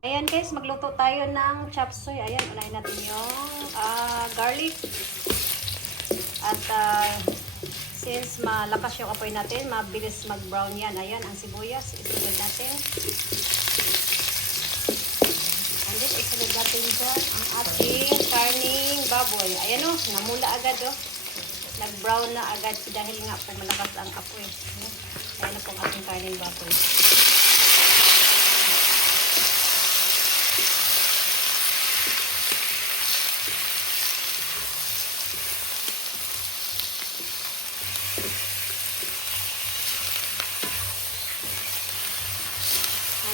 Ayan guys, magluto tayo ng chop suey. Ayan, unahin natin yung ah, garlic. At ah, since malakas yung apoy natin, mabilis mag-brown yan. Ayan, ang sibuyas, isunod natin. And then, isunod natin dyan ang ating karning baboy. Ayan o, namula agad o. Nag-brown na agad dahil nga po malakas ang apoy. Ayan na po ang ating karning baboy.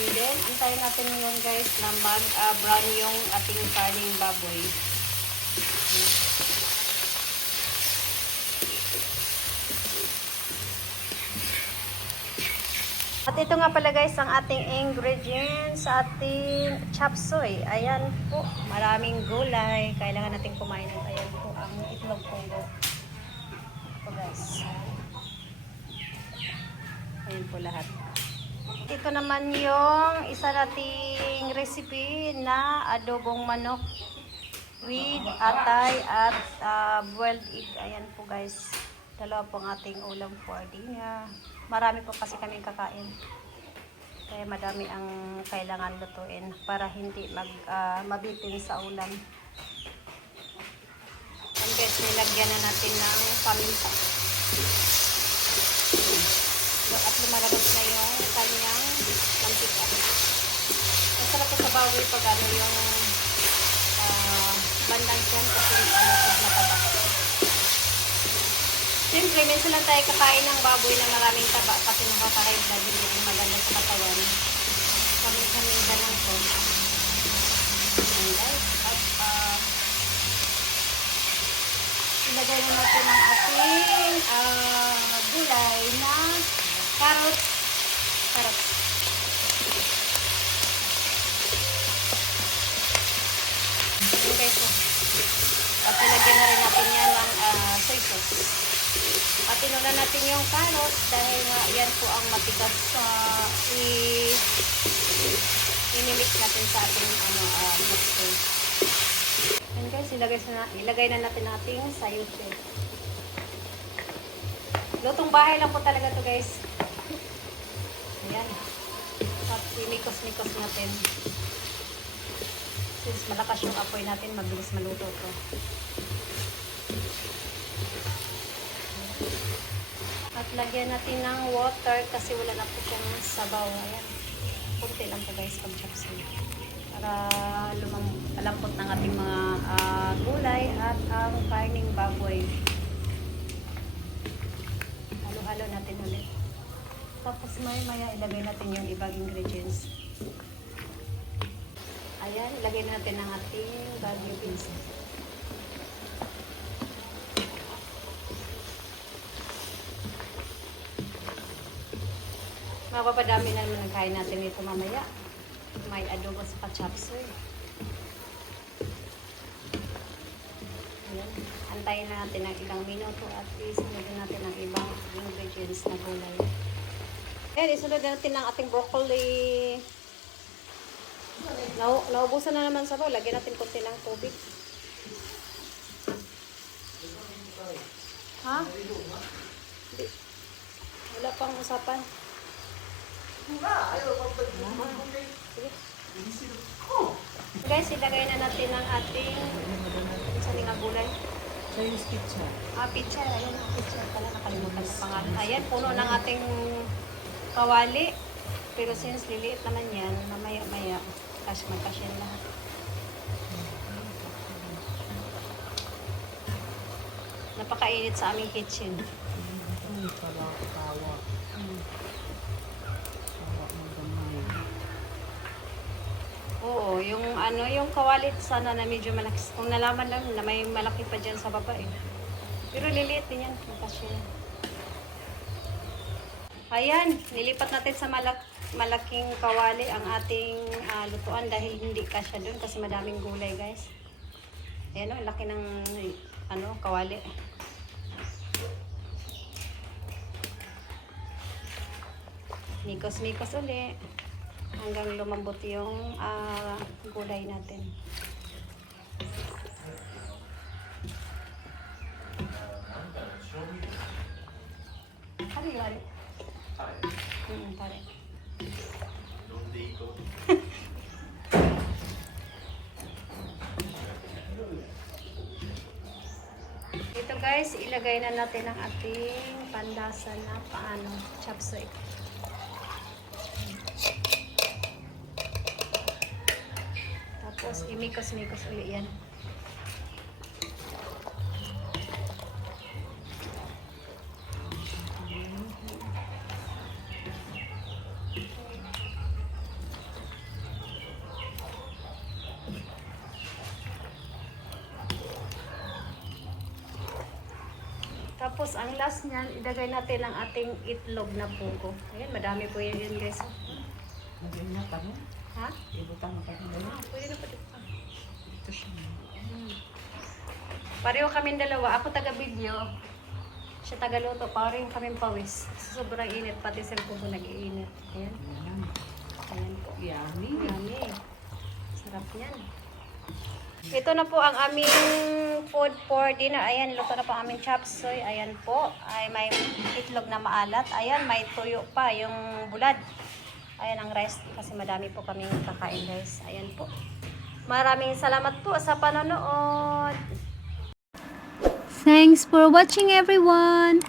And then, antayin natin yun guys na mag-brown yung ating karning baboy. At ito nga pala guys ang ating ingredients sa ating chop suey. Ayan po, maraming gulay. Kailangan natin kumain ng ayan po ang itlog pongo. Ito guys. Ayan po lahat. Ito naman yung isa nating recipe na adobong manok with atay at ah, boiled egg. Ayan po guys. Dalawa po ang ating ulam for dinner. Marami po kasi kaming kakain. Kaya madami ang kailangan lutuin para hindi mag, ah, mabitin sa ulam. And guys, nilagyan na natin ng paminta. At lumalabas na yung. Masarap po sa bawi pag ano yung uh, bandang siyan kasi ano siya mataba. Siyempre, minsan lang tayo kakain ng baboy na maraming taba kasi nakaka-high blood hindi rin maganda sa katawan. Paminsan-minsan lang po. Ayan guys. At uh, ilagay na natin ang ating ah, gulay na carrot. Carrot. Tinula natin yung carrot dahil nga yan po ang matigas sa i inimix natin sa ating ano, uh, mixture. Ayan guys, ilagay na, ilagay na natin nating sayote. Lutong bahay lang po talaga to guys. Ayan. At imikos-mikos natin. Since malakas yung apoy natin, mabilis maluto to. Lagyan natin ng water kasi wala na po siyang sabaw. Ayan. Kunti lang po guys pag chopsay. Para lumam malampot ng ating mga ah, gulay at ang karning baboy. Halo-halo natin ulit. Tapos may maya ilagay natin yung ibang ingredients. Ayan, ilagay natin ang ating bagu beans. Mapapadami na naman ang kain natin ito mamaya. May adobo sa pachapsoy. Ayan. Antayin na natin ng ilang minuto at isunod na natin ang ibang ingredients na gulay. Ayan, isunod na natin ang ating broccoli. Nau naubusan na naman sa bowl. Lagyan natin konti ng tubig. Ha? Wala pang usapan. Guys, ilagay na natin ang ating sa nga gulay. Chinese pizza. Ah, pizza. Ayan, ang pizza. Pala nakalimutan sa pangalan. Ayan, puno ng ating kawali. Pero since liliit naman yan, mamaya-maya, cash mag-cash yan lahat. Napakainit sa aming kitchen. Hmm, tawa, tawa. Mm. Tawa ng gamay. Oo, yung ano, yung kawalit sana na medyo malaki. Kung nalaman lang na may malaki pa dyan sa baba eh. Pero liliit din yan. Kasi Ayan, nilipat natin sa malak malaking kawali ang ating ah, lutuan dahil hindi kasya doon kasi madaming gulay guys. Ayan o, laki ng ano, kawali. Mikos-mikos ulit. Hanggang lumambot yung ah, gulay natin. Hari, hari. Hmm, pare. Ito guys, ilagay na natin ang ating pandasa na paano, chop suey. Tapos, imikos-mikos ulit yan. Tapos, ang last niyan, ilagay natin ang ating itlog na pugo. Ayan, madami po yan yun guys. Nagyan na kami. Ha? Ibutang kami dalawa. Ah, pwede na pa. Ito siya. Pareho kaming dalawa. Ako taga-video. Siya taga-luto. Pareho kaming pawis. Sobrang init. Pati sa ko nag-iinit. Ayan. Ayan. Ayan po. Yummy. Yummy. Sarap yan. Ito na po ang aming food for dinner. Ayan, luto na po ang aming chop suey. Ayan po. Ay, may itlog na maalat. Ayan, may tuyo pa yung bulad. Ayan ang rice kasi madami po kaming kakain guys. Ayan po. Maraming salamat po sa panonood. Thanks for watching everyone.